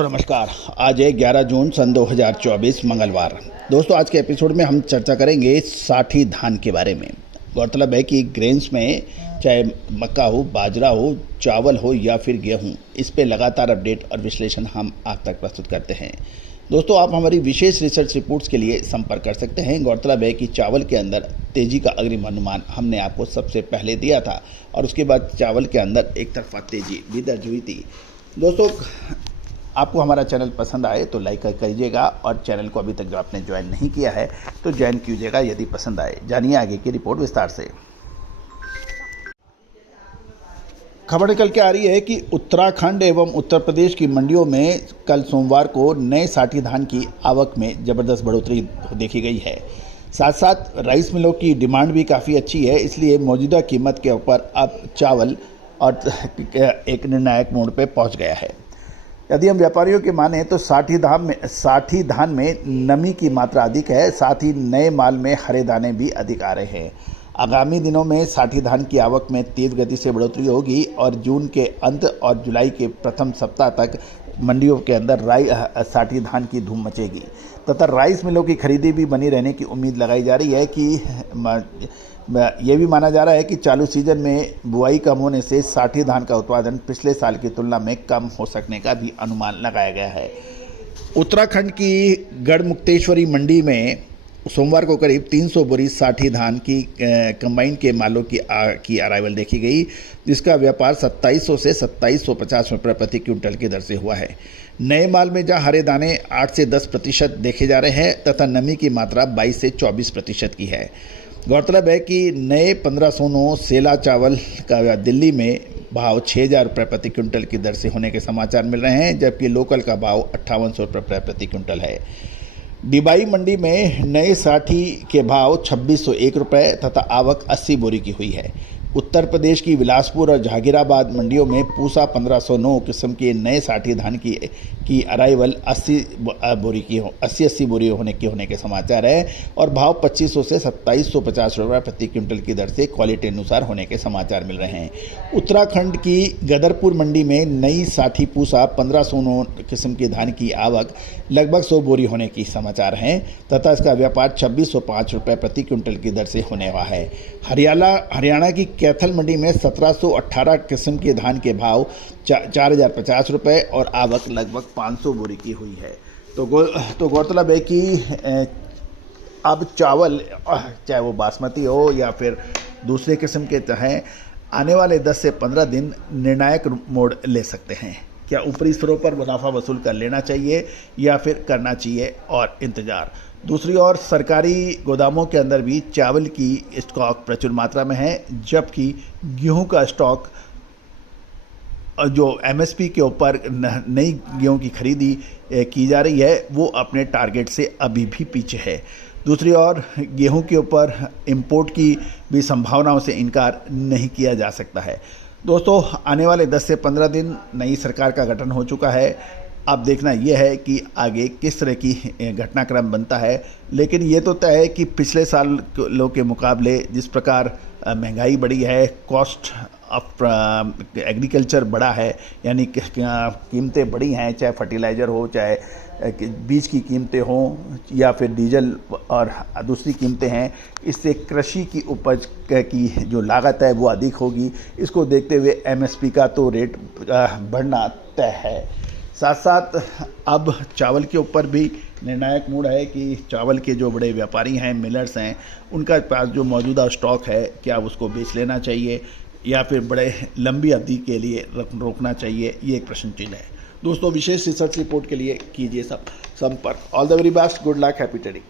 दोस्तों नमस्कार। आज है 11 जून सन 2024 मंगलवार। दोस्तों आज के एपिसोड में हम चर्चा करेंगे साठी धान के बारे में। गौरतलब है कि ग्रेन्स में चाहे मक्का हो, बाजरा हो, चावल हो या फिर गेहूं, इस पे लगातार अपडेट और विश्लेषण हम आप तक प्रस्तुत करते हैं। दोस्तों आप हमारी विशेष रिसर्च रिपोर्ट्स के लिए संपर्क कर सकते हैं। गौरतलब है कि चावल के अंदर तेज़ी का अग्रिम अनुमान हमने आपको सबसे पहले दिया था और उसके बाद चावल के अंदर एक तरफा तेज़ी भी दर्ज हुई थी। दोस्तों आपको हमारा चैनल पसंद आए तो लाइक करिएगा और चैनल को अभी तक जो आपने ज्वाइन नहीं किया है तो ज्वाइन कीजिएगा यदि पसंद आए। जानिए आगे की रिपोर्ट विस्तार से। खबर निकल के आ रही है कि उत्तराखंड एवं उत्तर प्रदेश की मंडियों में कल सोमवार को नए साठी धान की आवक में ज़बरदस्त बढ़ोतरी देखी गई है। साथ साथ राइस मिलों की डिमांड भी काफ़ी अच्छी है, इसलिए मौजूदा कीमत के ऊपर अब चावल और एक निर्णायक मोड़ पर पहुंच गया है। यदि हम व्यापारियों के माने तो साठी धान में नमी की मात्रा अधिक है, साथ ही नए माल में हरे दाने भी अधिक आ रहे हैं। आगामी दिनों में साठी धान की आवक में तेज़ गति से बढ़ोतरी होगी और जून के अंत और जुलाई के प्रथम सप्ताह तक मंडियों के अंदर साठी धान की धूम मचेगी तथा राइस मिलों की खरीदी भी बनी रहने की उम्मीद लगाई जा रही है कि ये भी माना जा रहा है कि चालू सीजन में बुआई कम होने से साठी धान का उत्पादन पिछले साल की तुलना में कम हो सकने का भी अनुमान लगाया गया है। उत्तराखंड की गढ़मुक्तेश्वरी मंडी में सोमवार को करीब 300 बोरी साठी धान की कंबाइन के मालों की अराइवल देखी गई, जिसका व्यापार 2700 से 2750 रुपये प्रति क्विंटल की दर से हुआ है। नए माल में जहां हरे दाने 8 से 10% देखे जा रहे हैं तथा नमी की मात्रा 22 से 24% की है। गौरतलब है कि नए 1509 सेला चावल का दिल्ली में भाव 6000 रुपये प्रति क्विंटल की दर से होने के समाचार मिल रहे हैं, जबकि लोकल का भाव 5800 रुपये प्रति क्विंटल है। डिबाई मंडी में नए साठी के भाव 2601 रुपये तथा आवक 80 बोरी की हुई है। उत्तर प्रदेश की बिलासपुर और जहांगीराबाद मंडियों में पूसा 1509 किस्म के नए साठी धान की अराइवल 80 बोरी होने के समाचार है और भाव 2500 से 2750 रुपये प्रति क्विंटल की दर से क्वालिटी अनुसार होने के समाचार मिल रहे हैं। उत्तराखंड की गदरपुर मंडी में नई साठी पूसा 1509 किस्म के धान की आवक लगभग 100 बोरी होने की समाचार हैं तथा इसका व्यापार 2605 रुपये प्रति क्विंटल की दर से होने वाला है। हरियाणा की कैथल मंडी में 1718 किस्म के धान के भाव 4050 रुपये और आवक लगभग 500 बोरी की हुई है। तो गौरतलब है कि अब चावल चाहे वो बासमती हो या फिर दूसरे किस्म के चाहें, आने वाले 10 से 15 दिन निर्णायक मोड़ ले सकते हैं। क्या ऊपरी स्तरों पर मुनाफा वसूल कर लेना चाहिए या फिर करना चाहिए और इंतज़ार। दूसरी ओर सरकारी गोदामों के अंदर भी चावल की स्टॉक प्रचुर मात्रा में है, जबकि गेहूं का स्टॉक जो एमएसपी के ऊपर नई गेहूं की खरीदी की जा रही है वो अपने टारगेट से अभी भी पीछे है। दूसरी ओर गेहूं के ऊपर इंपोर्ट की भी संभावनाओं से इनकार नहीं किया जा सकता है। दोस्तों आने वाले 10 से 15 दिन नई सरकार का गठन हो चुका है। अब देखना यह है कि आगे किस तरह की घटनाक्रम बनता है, लेकिन ये तो तय है कि पिछले सालों के मुकाबले जिस प्रकार महंगाई बढ़ी है, कॉस्ट ऑफ एग्रीकल्चर बढ़ा है, यानी कीमतें बढ़ी हैं, चाहे फर्टिलाइज़र हो, चाहे बीज की कीमतें हों या फिर डीजल और दूसरी कीमतें हैं, इससे कृषि की उपज की जो लागत है वो अधिक होगी। इसको देखते हुए एमएसपी का तो रेट बढ़ना तय है। साथ साथ अब चावल के ऊपर भी निर्णायक मोड़ है कि चावल के जो बड़े व्यापारी हैं, मिलर्स हैं, उनका पास जो मौजूदा स्टॉक है क्या उसको बेच लेना चाहिए या फिर बड़े लंबी अवधि के लिए रोकना चाहिए, ये एक प्रश्न चिन्ह है। दोस्तों विशेष रिसर्च रिपोर्ट के लिए कीजिए संपर्क। All the very best, good luck, happy trading.